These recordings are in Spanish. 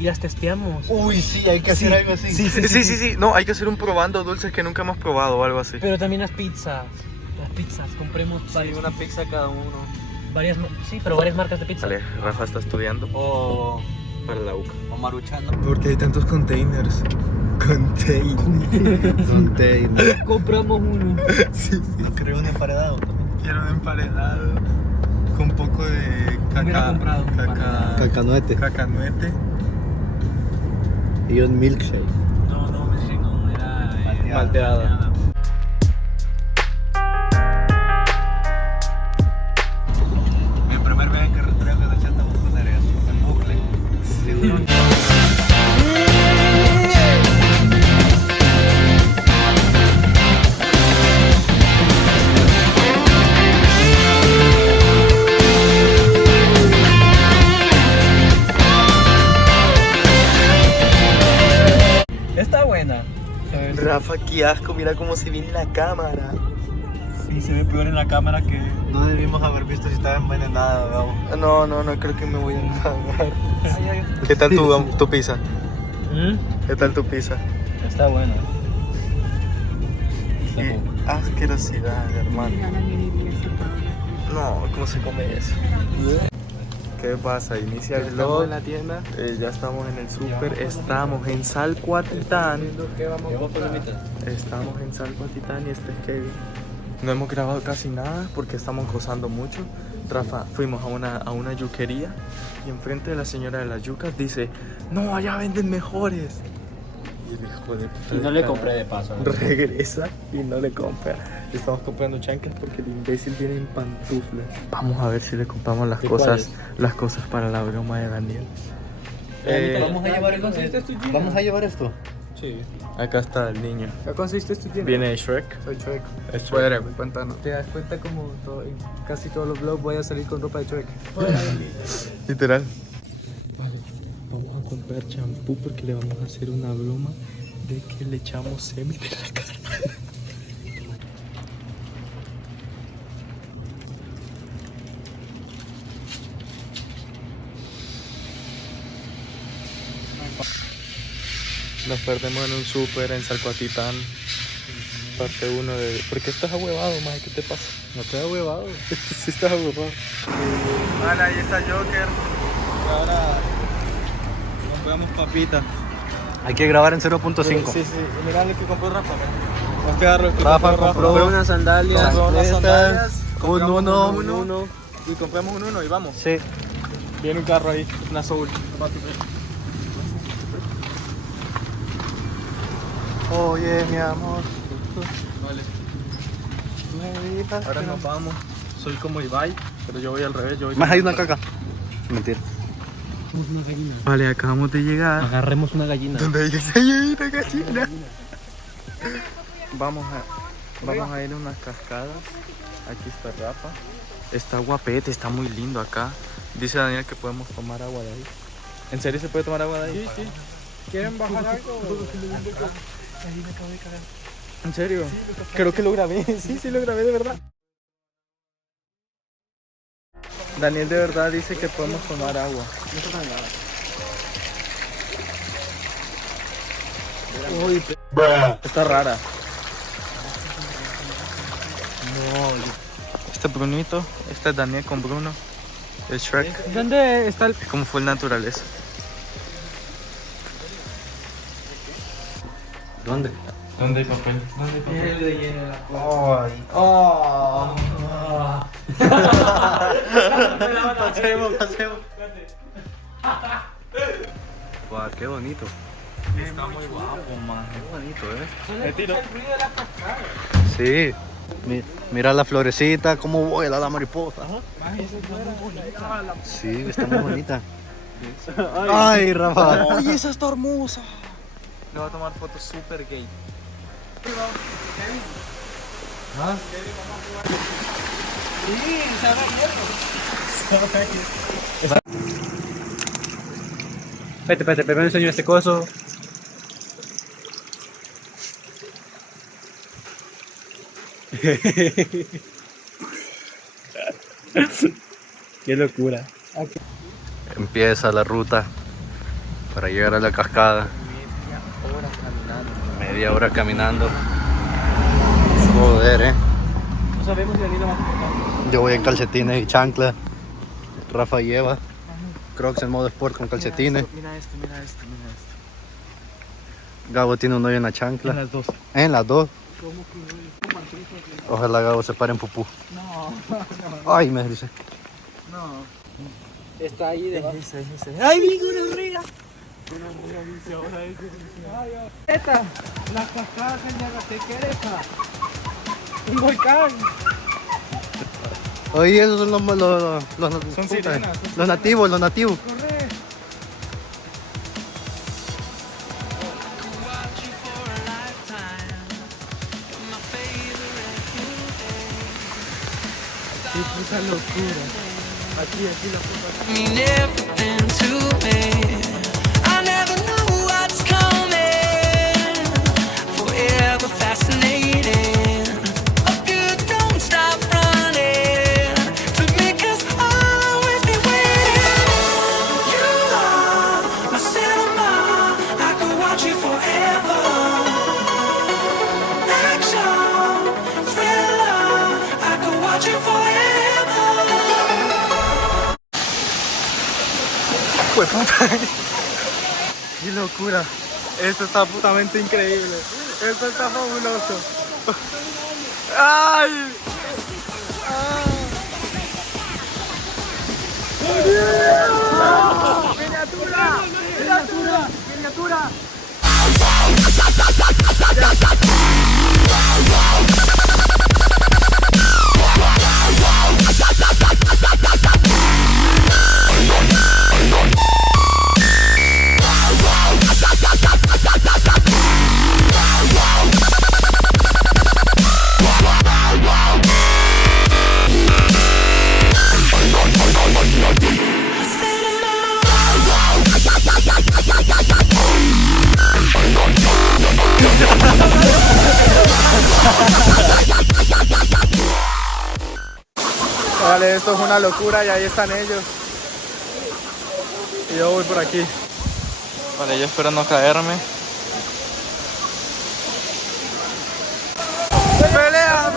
y las testeamos. Uy, sí, hay que hacer algo así. Sí. No, hay que hacer un probando dulces que nunca hemos probado o algo así. Pero también las pizzas. Las pizzas, compremos Una pizza cada uno. pero varias marcas de pizza. Vale, Rafa está estudiando. O Para la UCA. maruchando. Porque hay tantos containers. Container. Compramos uno. Sí. Creo un emparedado. Quiero un emparedado con poco de Hubiera comprado un Cacanuete. cacanuete. Y un milkshake. No, era Malteada. Mi primer viaje en carretera que de chata fue poner eso. En bucle. Está buena. Rafa, qué asco, mira cómo se viene la cámara. Sí, se ve peor en la cámara que... No debimos haber visto si estaba envenenada, Gabo. No, creo que me voy a enjagar. ¿Qué tal tu pizza? ¿Qué tal tu pizza? Está buena. Qué asquerosidad, hermano. No, ¿cómo se come eso? ¿Qué pasa? Inicia el vlog. en la tienda. Ya estamos en el súper. Estamos en Salcuatitán. Estamos en Salcuatitán y este es Kevin. No hemos grabado casi nada porque estamos gozando mucho. Rafa, fuimos a una yuquería y enfrente de la señora de las yucas dice: no, allá venden mejores. Y el hijo de puta Y no le compré de paso. regresa y no le compra. Estamos comprando chanclas porque el imbécil viene en pantuflas. Vamos a ver si le compramos las cosas para la broma de Daniel. Vamos a llevar Vamos a llevar esto. Sí. Acá está el niño. ¿Qué consiste tu tienda? Viene Shrek. Soy Shrek. Es Shrek. Cuéntanos. ¿Te das cuenta como en casi todos los vlogs voy a salir con ropa de Shrek? Literal. Vale, vamos a comprar champú porque le vamos a hacer una broma de que le echamos semen en la cara. Nos perdemos en un súper en Salcuatitán. Parte 1 de... ¿Por qué estás ahuevado, maje? ¿Qué te pasa? No te he huevado. Sí estás ahuevado. Vale, ahí está Joker. Ahora compramos papitas. Hay que grabar en 0.5. Sí. Mirá lo que compró Rafa. Vamos a pegar lo que Rafa compró Compré unas sandalias. Compró unas sandalias. Un Compramos uno. Y compramos un uno y vamos. Sí. Viene un carro ahí, una Soul. Oye, mi amor. Vale. Ahora nos vamos. Soy como Ibai, pero yo voy al revés. Yo voy Más hay una caca. Mentira. Una gallina. Vale, acabamos de llegar. Agarremos una gallina. ¿Dónde hay una gallina? Vamos a ir a unas cascadas. Aquí está Rafa. Está guapete, está muy lindo acá. Dice Daniel que podemos tomar agua de ahí. ¿En serio se puede tomar agua de ahí? Sí. ¿Quieren bajar algo? ¿En serio? Creo que lo grabé. Sí, lo grabé de verdad. Daniel de verdad dice que podemos tomar agua. Uy, Está rara. Este es Brunito, este es Daniel con Bruno. El Shrek. ¿dónde está el...? Es como fue la naturaleza. ¿Dónde? ¿Dónde hay papel? El relleno de la Ay. Oh. Pasemos. Wow, qué bonito. Está muy guapo, man. Qué bonito, Me tiro. Sí. Mira la florecita, cómo vuela la mariposa. Sí, está muy bonita. Ay, Rafa. Oye, esa está hermosa. Le voy a tomar fotos super gay. ¿Ah? Sí, se ha abierto. Vete, primero enseño este coso. Qué locura. Empieza la ruta para llegar a la cascada. Media hora caminando. Media hora caminando. Joder, No sabemos si venir a más. Yo voy en calcetines y chanclas. Rafa lleva Crocs en modo sport con calcetines. Mira esto. Gabo tiene un hoyo en la chancla. En las dos. En las dos. Ojalá Gabo se pare en pupú. No. Ay, me dice. No. Está ahí debajo. ¡Ay, mi gonorrea! Esta, la cascada Cañagatequereja. Un volcán. Oye, esos son Son sirenas. los nativos. Corre. Qué puta locura. Aquí la puta. mean everything to me. I never know what's coming. Forever fascinating. A good don't stop running. To make us always be waiting. You are my cinema. I could watch you forever. Action, thriller. I could watch you forever. ¡Pues puta! ¡Qué locura! Esto está putamente increíble. Esto está fabuloso. ¡Ay! ¡Miniatura! Vale, esto es una locura y ahí están ellos. Y yo voy por aquí. Vale, yo espero no caerme. ¡Pelea!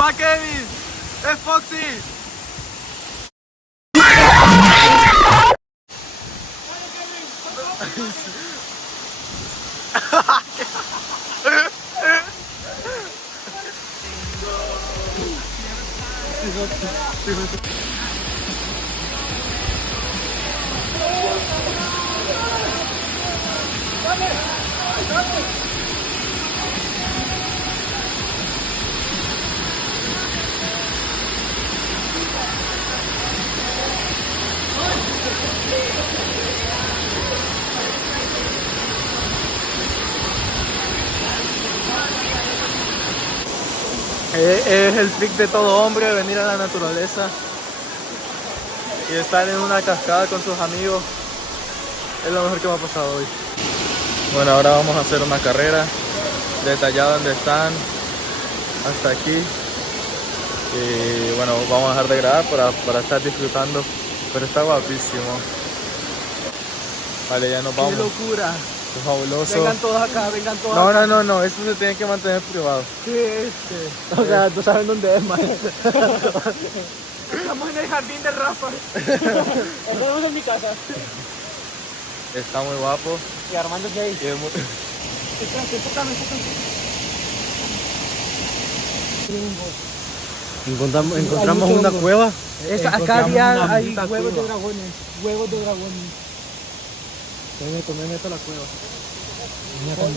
¡Va Kevin! ¡Es Foxy! Es el trick de todo hombre, venir a la naturaleza y estar en una cascada con sus amigos. Es lo mejor que me ha pasado hoy. Bueno, ahora vamos a hacer una carrera detallada donde están hasta aquí. Y bueno, vamos a dejar de grabar para estar disfrutando, pero está guapísimo. Vale, ya nos vamos. ¡Qué locura! Es fabuloso. Vengan todos acá. No, esto se tiene que mantener privado. O sea, tú sabes dónde es, man. Estamos en el jardín de Rafa. Estamos en mi casa. Está muy guapo. Y Armando es ahí. Y es muy... Enfócame. Encontramos una cueva. Acá había hay puta huevos de cueva. dragones. Me meto a la cueva.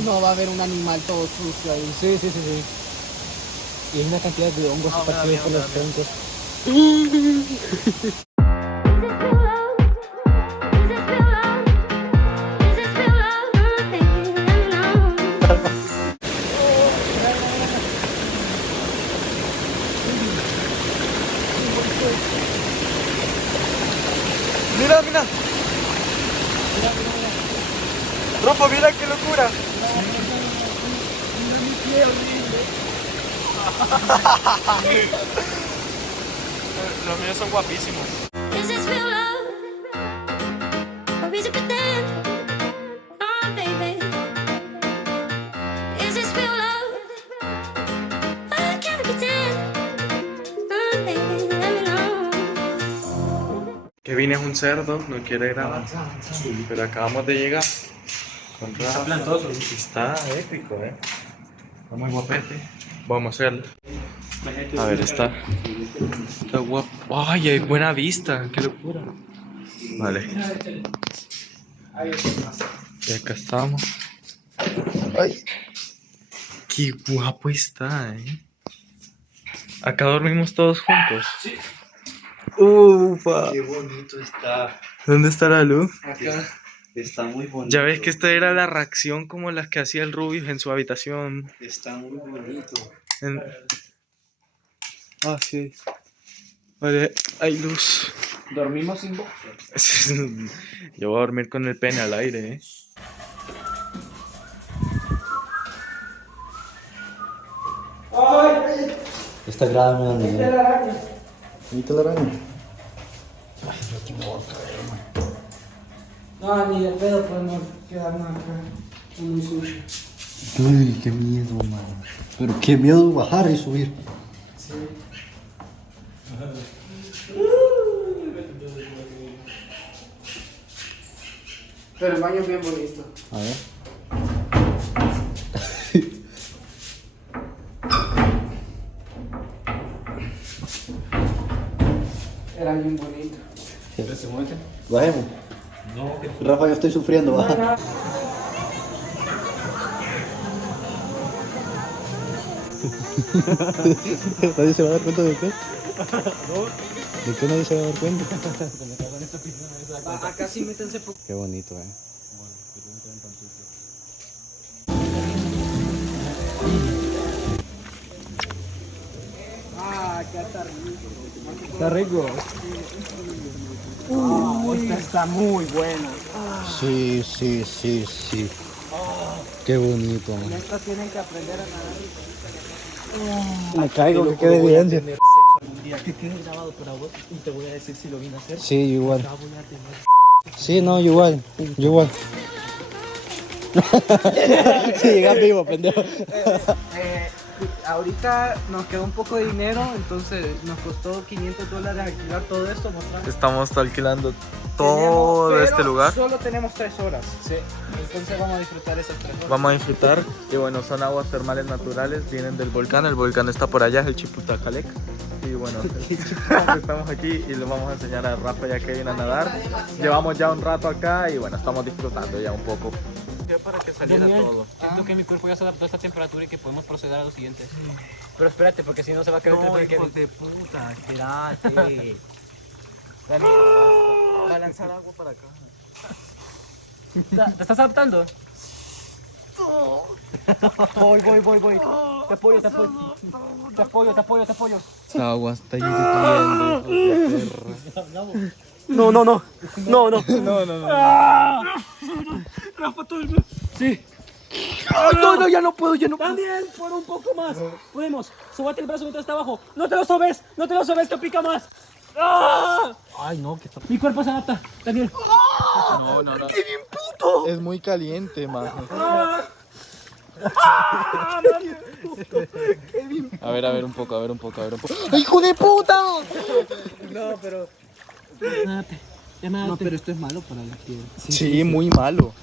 No va a haber un animal todo sucio ahí. Sí. Y hay una cantidad de hongos esparcidos por los troncos. Mira, mira. Rafa, mira qué locura. Los míos son guapísimos. Is this real love? Or is it pretend? Oh, baby. Is this real love? I can't pretend. Oh, baby, let me know. Kevin es un cerdo, no quiere grabar. Pero acabamos de llegar. Con Rafa. Está plantoso. Está épico, Está muy guapete. Vamos a hacerlo. A ver, está guapo. ¡Ay, hay buena vista! ¡Qué locura! Vale. Y acá estamos. ¡Ay! ¡Qué guapo está, Acá dormimos todos juntos. Sí. ¡Ufa! Qué bonito está. ¿Dónde está la luz? Acá. Está muy bonito. Ya ves que esta era la reacción como las que hacía el Rubius en su habitación. Está muy bonito. Ah, sí. Vale, hay luz. Dormimos sin voz. Yo voy a dormir con el pene al aire, Esta grada me da miedo. ¿Viste la araña? ¿Viste la araña? Ay, yo aquí me voy a caer, man. No, ni de pedo podemos quedarnos acá. Es muy sucio. Uy, qué miedo, man. Pero qué miedo bajar y subir. Sí. Pero el baño es bien bonito. A ver. Era bien bonito. Bajemos. No. Rafa, yo estoy sufriendo, baja. ¿Nadie se va a dar cuenta de qué? ¿De qué nadie se va a dar cuenta? Acá sí métanse poco. Qué bonito, Acá está rico. Está rico. Esta está muy buena. Sí, sí, sí, sí. Qué bonito. Estos tienen que aprender a nadar. Me caigo, que quede evidencia. Un día que quede grabado para vos y te voy a decir si lo vine a hacer. Sí, igual. Sí, no, igual. Yo igual. Sí, llegas vivo, pendejo. Ahorita nos quedó un poco de dinero, entonces nos costó $500 alquilar todo esto. Estamos alquilando todo este lugar. Solo tenemos 3 horas. Sí. Entonces vamos a disfrutar esas 3 horas. Vamos a disfrutar. Y bueno, son aguas termales naturales, vienen del volcán. El volcán está por allá, es el Chiputacalec. Y bueno, estamos aquí y les vamos a enseñar a Rafa y a Kevin a nadar. Llevamos ya un rato acá y bueno, estamos disfrutando ya un poco. Para que saliera todo. Siento que mi cuerpo ya se adaptó a esta temperatura y que podemos proceder a lo siguiente. Pero espérate, porque si no se va a quedar No, el hijo de puta, espérate. Dale, Va a lanzar agua para acá. ¿Te estás adaptando? Voy. Te apoyo. Esa agua está hirviendo. No. Rafa, todo el mundo. Sí. Ay, no, ya no puedo, Daniel, por un poco más. Podemos. Súbate el brazo mientras está abajo. No te lo sobes, que pica más. Ay, no, que está. Mi cuerpo se adapta, Daniel. No. ¡Qué bien puto! Es muy caliente, man. A ver, un poco. ¡Hijo de puta! No, pero... No, pero esto es malo para la piel. Sí, muy malo.